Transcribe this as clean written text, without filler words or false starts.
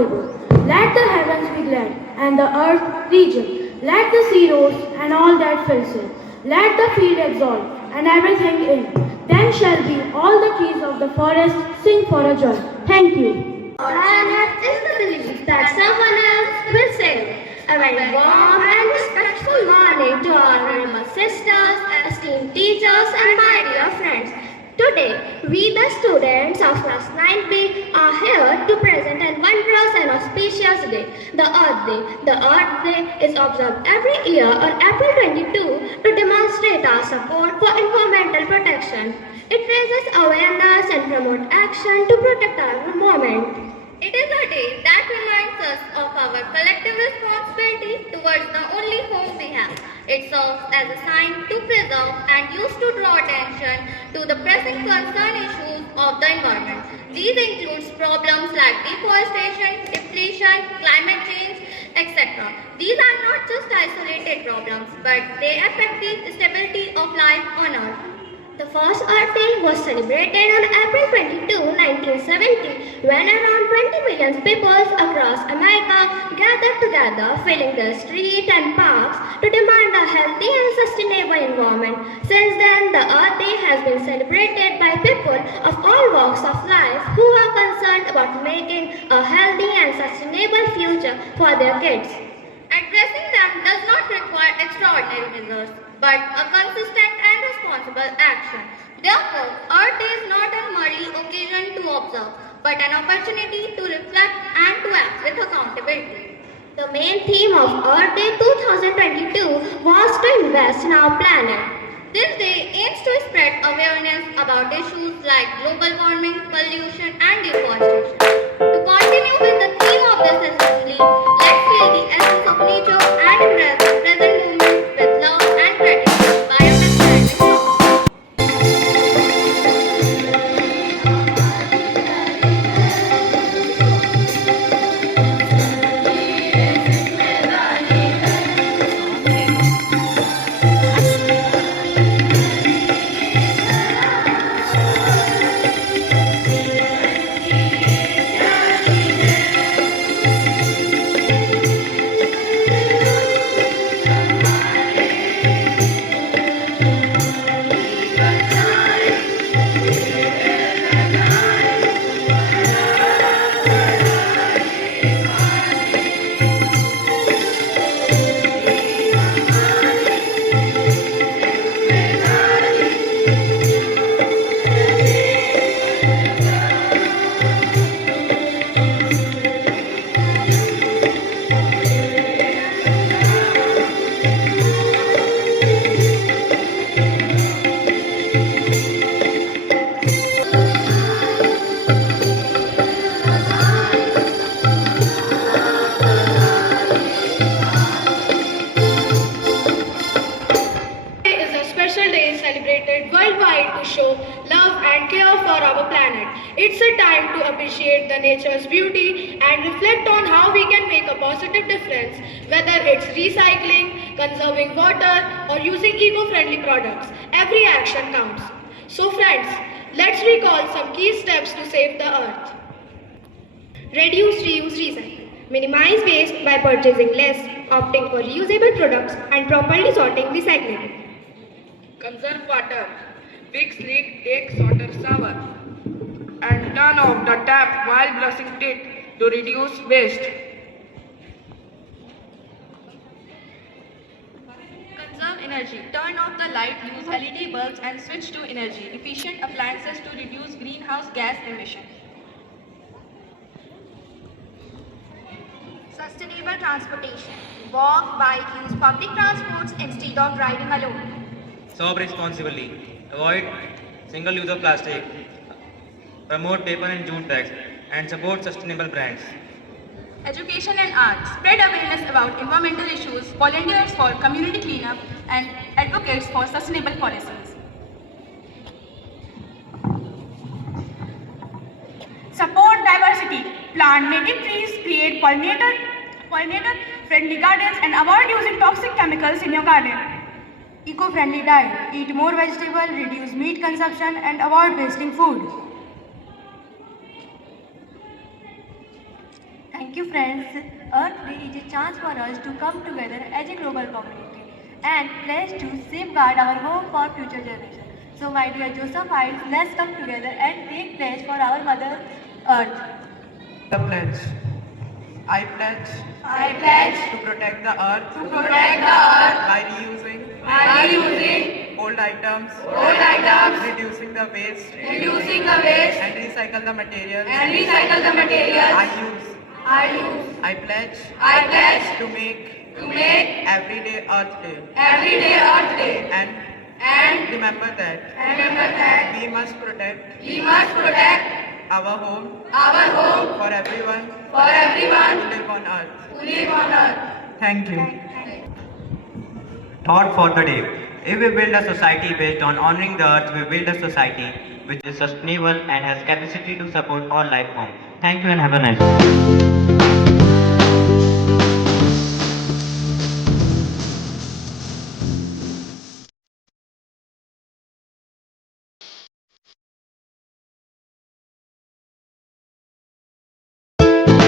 Hollywood. Let the heavens be glad and the earth rejoice. Let the sea roar and all that fills it. Let the field exalt and everything in. Then shall be all the trees of the forest sing for a joy. Thank you. And is the belief that someone else will say. A very warm and respectful morning to all honorable sisters, esteemed teachers, and my dear friends. Today, we the students of class 9B are here to present a wondrous and auspicious day, the Earth Day. The Earth Day is observed every year on April 22 to demonstrate our support for environmental protection. It raises awareness and promotes action to protect our environment. It is a day that reminds us of our collective responsibility towards the only home we have. It serves as a sign to preserve and used to draw attention to the pressing concern issues of the environment. These include problems like deforestation, depletion, climate change, etc. These are not just isolated problems, but they affect the stability of life on Earth. The first Earth Day was celebrated on April 22, 1970, when around 20 million people across America gathered together, filling the streets and parks to demand a healthy and sustainable environment. Since then, the Earth Day has been celebrated by people of all walks of life who are concerned about making a healthy and sustainable future for their kids. Addressing them does not require extraordinary measures, but a consistent and responsible action. Therefore, Earth Day is not a merely occasion to observe, but an opportunity to reflect and to act with accountability. The main theme of Earth Day 2022 was to invest in our planet. This day aims to spread awareness about issues like global warming, pollution, and deforestation. To continue with the theme of this assembly, let's feel the essence of nature and embrace the present moment with love and gratitude by a patriotic song. Is a special day celebrated worldwide to show love and care for our planet. It's a time to appreciate the nature's beauty and reflect on how we can make a positive difference, whether it's recycling, conserving water, or using eco-friendly products. Every action counts. So friends, let's recall some key steps to save the earth. Reduce, reuse, recycle. Minimize waste by purchasing less, opting for reusable products, and properly sorting recycling. Conserve water. Fix leak, take shorter shower. And turn off the tap while brushing teeth to reduce waste. Conserve energy. Turn off the light, use LED bulbs and switch to energy efficient appliances to reduce greenhouse gas emission. Sustainable transportation. Walk, bike, use public transports instead of driving alone. Shop responsibly. Avoid single use of plastic. Promote paper and jute bags and support sustainable brands. Education and art. Spread awareness about environmental issues, volunteers for community cleanup and advocates for sustainable policies. Support diversity. Plant native trees, create pollinator-friendly gardens and avoid using toxic chemicals in your garden. Eco-friendly diet. Eat more vegetable, reduce meat consumption and avoid wasting food. Thank you, friends. Earth Day is a chance for us to come together as a global community and pledge to safeguard our home for future generations. So, my dear Josephites, let's come together and take pledge for our Mother Earth. The pledge. I pledge. I pledge To protect the earth. to protect the earth By reusing. by using Old items. old items, Reducing the waste. reducing the waste, And recycle the materials. and recycle the materials I use. I pledge. I pledge To make to make everyday Earth Day. everyday Earth Day. And remember that Remember that we must protect we must protect our home our home for everyone for everyone who live on Earth. who live on Earth. Thank you. Thought for the day. If we build a society based on honoring the earth, we build a society which is sustainable and has capacity to support all life forms. Thank you and have a nice day.